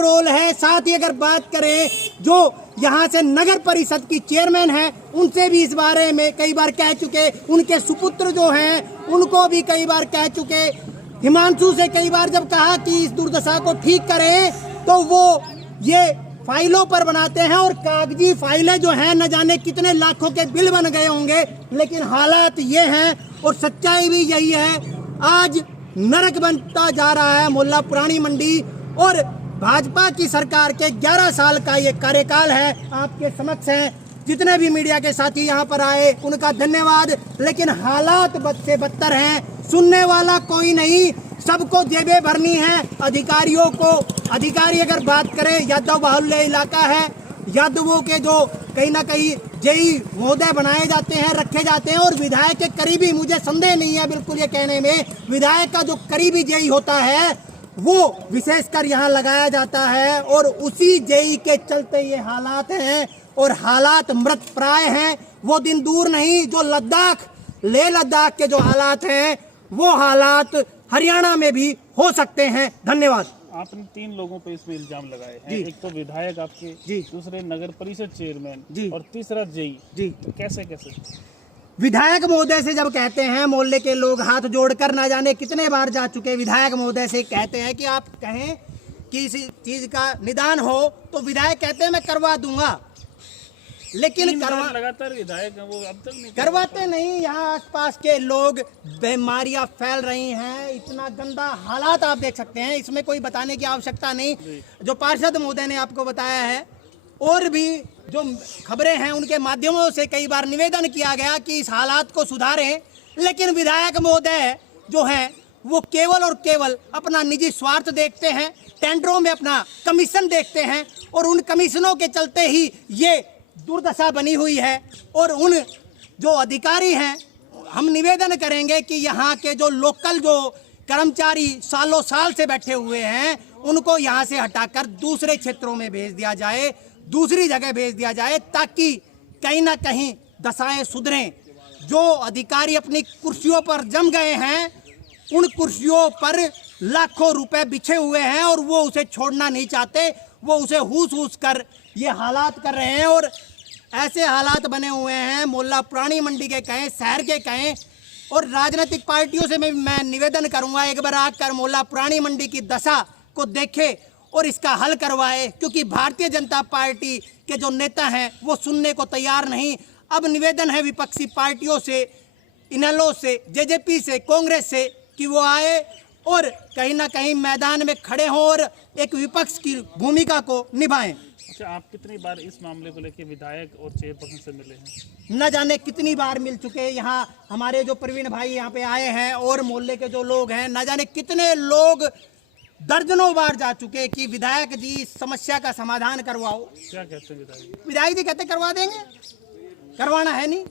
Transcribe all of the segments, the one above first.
Role है। साथ ही अगर बात करें जो यहाँ से नगर परिषद की चेयरमैन है, उनसे भी इस बारे में कई बार कह चुके, उनके सुपुत्र जो हैं उनको भी कई बार कह चुके। हिमांशु से कई बार जब कहा कि इस दुर्दशा को ठीक करें तो वो ये फाइलों पर बनाते हैं और कागजी फाइलें जो हैं न जाने कितने लाखों के बिल बन गए होंगे, लेकिन हालात ये हैं और सच्चाई भी यही है। आज नरक बनता जा रहा है मोहल्ला पुरानी मंडी और भाजपा की सरकार के 11 साल का ये कार्यकाल है। आपके समक्ष है, जितने भी मीडिया के साथी यहाँ पर आए उनका धन्यवाद, लेकिन हालात बद से बदतर हैं। सुनने वाला कोई नहीं, सबको जेबें भरनी है अधिकारियों को। अधिकारी अगर बात करें, यादव बाहुल्य इलाका है, यादवों के जो कहीं ना कहीं जेई महोदय बनाए जाते हैं, रखे जाते हैं और विधायक के करीबी, मुझे संदेह नहीं है बिल्कुल ये कहने में, विधायक का जो करीबी जेई होता है वो विशेषकर यहाँ लगाया जाता है और उसी जेई के चलते ये हालात हैं और हालात मृत प्राय हैं। वो दिन दूर नहीं जो लद्दाख, लेह लद्दाख के जो हालात हैं वो हालात हरियाणा में भी हो सकते हैं। धन्यवाद। आपने 3 लोगों पे इसमें इल्जाम लगाए हैं, एक तो विधायक आपके जी, दूसरे नगर परिषद चेयरमैन जी, और तीसरा जेई जी। तो कैसे विधायक महोदय से जब कहते हैं, मोहल्ले के लोग हाथ जोड़कर ना जाने कितने बार जा चुके, विधायक महोदय से कहते हैं कि आप कहें कि इस चीज का निदान हो, तो विधायक कहते हैं मैं करवा दूंगा, लेकिन लगातार विधायक वो अब तक नहीं करवाते नहीं। यहाँ आसपास के लोग, बीमारियां फैल रही हैं, इतना गंदा हालात आप देख सकते हैं, इसमें कोई बताने की आवश्यकता नहीं। जो पार्षद महोदय ने आपको बताया है और भी जो खबरें हैं उनके माध्यमों से कई बार निवेदन किया गया कि इस हालात को सुधारें, लेकिन विधायक महोदय जो हैं वो केवल और केवल अपना निजी स्वार्थ देखते हैं, टेंडरों में अपना कमीशन देखते हैं और उन कमीशनों के चलते ही ये दुर्दशा बनी हुई है। और उन जो अधिकारी हैं, हम निवेदन करेंगे कि यहाँ के जो लोकल जो कर्मचारी सालों साल से बैठे हुए हैं उनको यहाँ से हटाकर दूसरे क्षेत्रों में भेज दिया जाए, दूसरी जगह भेज दिया जाए, ताकि कहीं ना कहीं दशाएं सुधरें। जो अधिकारी अपनी कुर्सियों पर जम गए हैं, उन कुर्सियों पर लाखों रुपए बिछे हुए हैं और वो उसे छोड़ना नहीं चाहते, वो उसे हूस कर ये हालात कर रहे हैं। और ऐसे हालात बने हुए हैं, मोहल्ला पुरानी मंडी के कहें, शहर के कहें, और राजनीतिक पार्टियों से मैं निवेदन करूंगा एक बार आकर मोहल्ला पुरानी मंडी की दशा को देखे और इसका हल करवाए, क्योंकि भारतीय जनता पार्टी के जो नेता हैं वो सुनने को तैयार नहीं। अब निवेदन है विपक्षी पार्टियों से, इनेलो से, जेजेपी से, कांग्रेस से कि वो आए और कहीं ना कहीं मैदान में खड़े हों और एक विपक्ष की भूमिका को निभाएं। अच्छा, आप कितनी बार इस मामले को लेकर विधायक और चेयरपर्सन से मिले हैं? न जाने कितनी बार मिल चुके। यहाँ हमारे जो प्रवीण भाई यहाँ पे आए हैं और मोहल्ले के जो लोग हैं, न जाने कितने लोग दर्जनों बार जा चुके कि विधायक जी इस समस्या का समाधान करवाओ। क्या कहते हैं विधायक? विधायक जी कहते करवा देंगे, करवाना है नहीं।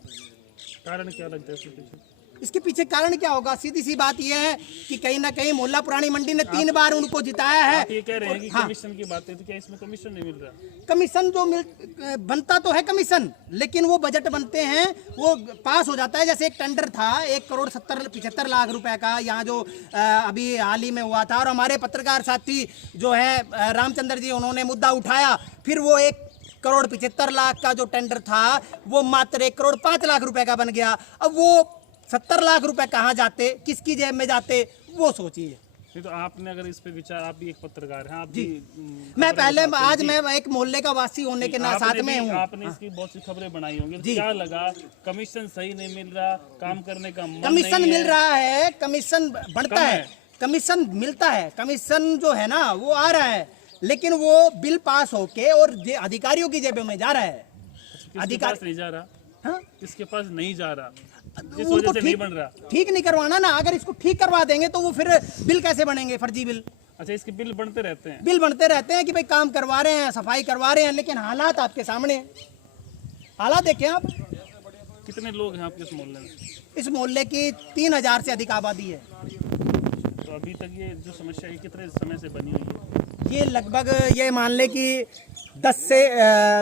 कारण क्या लगता है इसके पीछे? इसके पीछे कारण क्या होगा? सीधी सी बात यह है कि कहीं ना कहीं मोहल्ला पुरानी मंडी ने 3 बार उनको जिताया है। आप ये कह रहे हैं कि कमीशन की बात है, तो क्या इसमें कमीशन नहीं मिल रहा? कमीशन जो बनता तो है कमीशन, लेकिन वो बजट बनते हैं, वो पास हो जाता है। जैसे एक टेंडर था 1,75 लाख रुपए का, यहाँ जो अभी हाल ही में हुआ था, और हमारे पत्रकार साथी जो है रामचंद्र जी, उन्होंने मुद्दा उठाया। फिर वो 1,75 लाख का जो टेंडर था वो मात्र 1,05 लाख रुपए का बन गया। अब वो 70 लाख रुपए कहाँ जाते, किसकी जेब में जाते, वो सोचिए। तो आपने अगर इस पे विचार, आप भी एक पत्रकार हैं, आप जी, मैं पहले आज मैं एक मोहल्ले का वासी होने के साथ में हूँ। आपने इसकी बहुत सी खबरें बनाई होंगी, क्या लगा? कमीशन सही नहीं मिल रहा, काम करने का मन कमीशन मिल रहा है, कमीशन बढ़ता है, कमीशन मिलता है, कमीशन जो है ना वो आ रहा है, लेकिन वो बिल पास होके और अधिकारियों की जेबों में जा रहा है। अधिकारी नहीं जा रहा, हाँ? इसके पास नहीं जा रहा, इस वजह से नहीं बन रहा। ठीक नहीं करवाना ना, अगर इसको ठीक करवा देंगे तो वो फिर बिल कैसे बनेंगे? फर्जी बिल। अच्छा, इसके बिल बनते रहते हैं? बिल बनते रहते हैं कि भाई काम करवा रहे हैं, सफाई करवा रहे हैं, लेकिन हालात आपके सामने, हालात देखें आप। कितने लोग हैं आपके इस मोहल्ले में? इस मोहल्ले की 3,000 से अधिक आबादी है। तो अभी तक ये जो समस्या है कितने समय से बनी हुई है? ये लगभग ये मान ले कि 10 से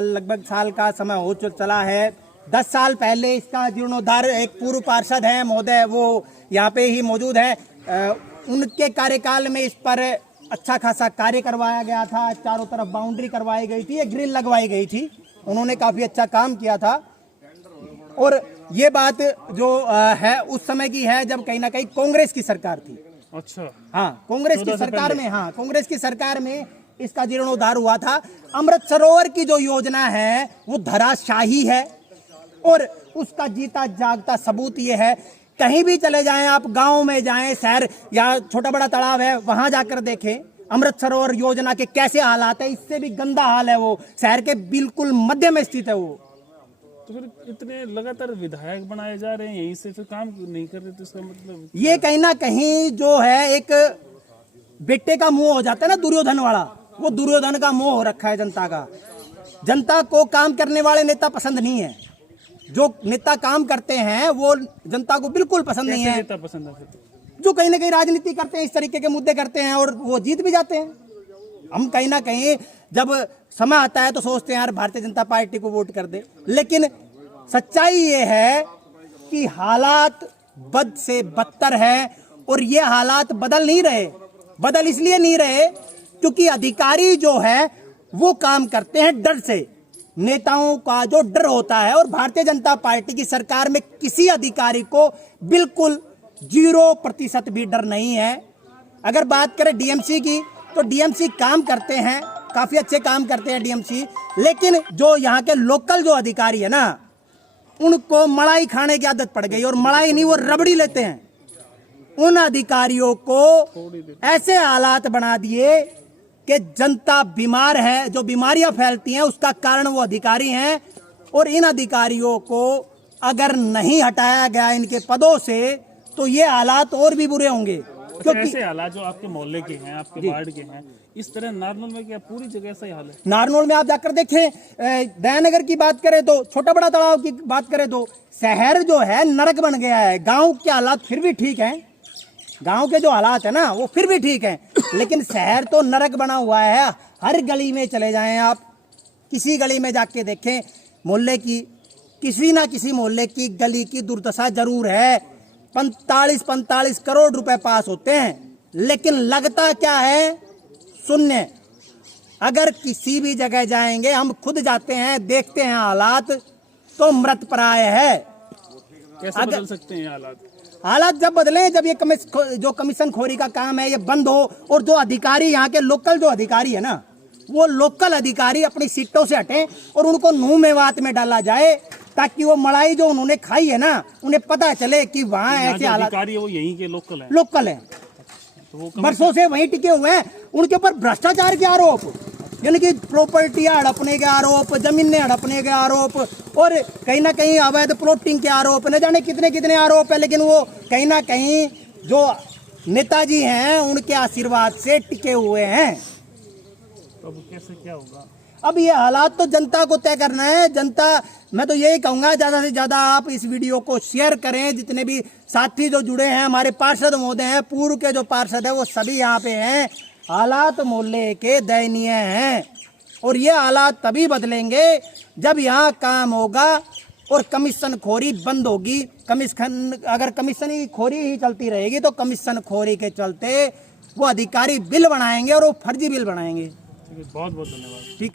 लगभग साल का समय हो चला है। 10 साल पहले इसका जीर्णोद्धार, एक पूर्व पार्षद हैं महोदय, वो यहाँ पे ही मौजूद है, उनके कार्यकाल में इस पर अच्छा खासा कार्य करवाया गया था, चारों तरफ बाउंड्री करवाई गई थी, ग्रिल लगवाई गई थी, उन्होंने काफी अच्छा काम किया था। और ये बात जो है उस समय की है जब कहीं ना कहीं कांग्रेस की सरकार थी। अच्छा, हाँ, कांग्रेस की सरकार में, हाँ कांग्रेस की सरकार में इसका जीर्णोद्धार हुआ था। अमृत सरोवर की जो योजना है वो धराशाही है और उसका जीता जागता सबूत ये है, कहीं भी चले जाएं आप, गांव में जाएं, शहर या छोटा बड़ा तालाब है वहां जाकर देखें अमृत सरोवर योजना के कैसे हालात है, इससे भी गंदा हाल है वो, शहर के बिल्कुल मध्य में स्थित है वो। तो फिर इतने लगातार विधायक बनाए जा रहे हैं, यहीं से फिर काम नहीं कर रहे, तो इसका मतलब ये कहीं ना कहीं जो है एक बेटे का मोह हो जाता है ना, दुर्योधन वाला, वो दुर्योधन का मोह हो रखा है जनता का। जनता को काम करने वाले नेता पसंद नहीं है, जो नेता काम करते हैं वो जनता को बिल्कुल पसंद नहीं है। नेता पसंद है जो कहीं ना कहीं राजनीति करते हैं, इस तरीके के मुद्दे करते हैं और वो जीत भी जाते हैं। हम कहीं ना कहीं जब समय आता है तो सोचते हैं यार भारतीय जनता पार्टी को वोट कर दे, लेकिन सच्चाई ये है कि हालात बद से बदतर है और ये हालात बदल नहीं रहे। बदल इसलिए नहीं रहे क्योंकि अधिकारी जो है वो काम करते हैं डर से, नेताओं का जो डर होता है। और भारतीय जनता पार्टी की सरकार में किसी अधिकारी को बिल्कुल 0% भी डर नहीं है। अगर बात करें डीएमसी की तो डीएमसी काम करते हैं, काफी अच्छे काम करते हैं डीएमसी, लेकिन जो यहाँ के लोकल जो अधिकारी है ना, उनको मलाई खाने की आदत पड़ गई, और मलाई नहीं वो रबड़ी लेते हैं। उन अधिकारियों को ऐसे हालात बना दिए कि जनता बीमार है, जो बीमारियां फैलती हैं उसका कारण वो अधिकारी हैं। और इन अधिकारियों को अगर नहीं हटाया गया इनके पदों से तो ये हालात और भी बुरे होंगे। क्योंकि ऐसे हालात जो आपके मोहल्ले के हैं, आपके वार्ड के हैं, इस तरह नारनौल में क्या पूरी जगह ऐसा ही हाल है? नारनौल में आप जाकर देखें, दयानगर की बात करें तो, छोटा बड़ा तालाब की बात करें तो शहर जो है नरक बन गया है। गांव के हालात फिर भी ठीक हैं, गांव के जो हालात है ना वो फिर भी ठीक हैं, लेकिन शहर तो नरक बना हुआ है। हर गली में चले जाएं आप, किसी गली में जाके देखें, मोहल्ले की किसी ना किसी मोहल्ले की गली की दुर्दशा जरूर है। 45 करोड़ रुपए पास होते हैं, लेकिन लगता क्या है? शून्य। अगर किसी भी जगह जाएंगे, हम खुद जाते हैं, देखते हैं हालात, तो मृत प्राय है। कैसे बदल सकते हैं हालात? हालात जब बदले, जब ये जो कमीशन खोरी का काम है ये बंद हो, और जो अधिकारी यहाँ के लोकल जो अधिकारी है ना, वो लोकल अधिकारी अपनी सीटों से हटें और उनको नूह मेवात में डाला जाए, ताकि वो मलाई जो उन्होंने खाई है ना उन्हें पता चले कि वहाँ ऐसे हालात। अधिकारी वो यहीं के लोकल हैं? लोकल है, तो बरसों से वहीं टिके हुए हैं। उनके ऊपर भ्रष्टाचार के आरोप, यानी कि प्रॉपर्टी हड़पने के आरोप, जमीनें हड़पने के आरोप, और कहीं ना कहीं अवैध प्लॉटिंग के आरोप, न जाने कितने कितने आरोप है। लेकिन वो कहीं ना कहीं जो नेताजी हैं उनके आशीर्वाद से टिके हुए हैं। तो अब कैसे क्या होगा? अब ये हालात तो जनता को तय करना है। जनता, मैं तो यही कहूंगा ज्यादा से ज्यादा आप इस वीडियो को शेयर करें। जितने भी साथी जो जुड़े हैं, हमारे पार्षद महोदय हैं, पूर्व के जो पार्षद है वो सभी यहाँ पे हैं। हालात मोहल्ले के दयनीय हैं और ये हालात तभी बदलेंगे जब यहाँ काम होगा और कमीशन खोरी बंद होगी। अगर कमीशन ही खोरी ही चलती रहेगी तो कमीशन खोरी के चलते वो अधिकारी बिल बनाएंगे और वो फर्जी बिल बनाएंगे। बहुत बहुत धन्यवाद। ठीक।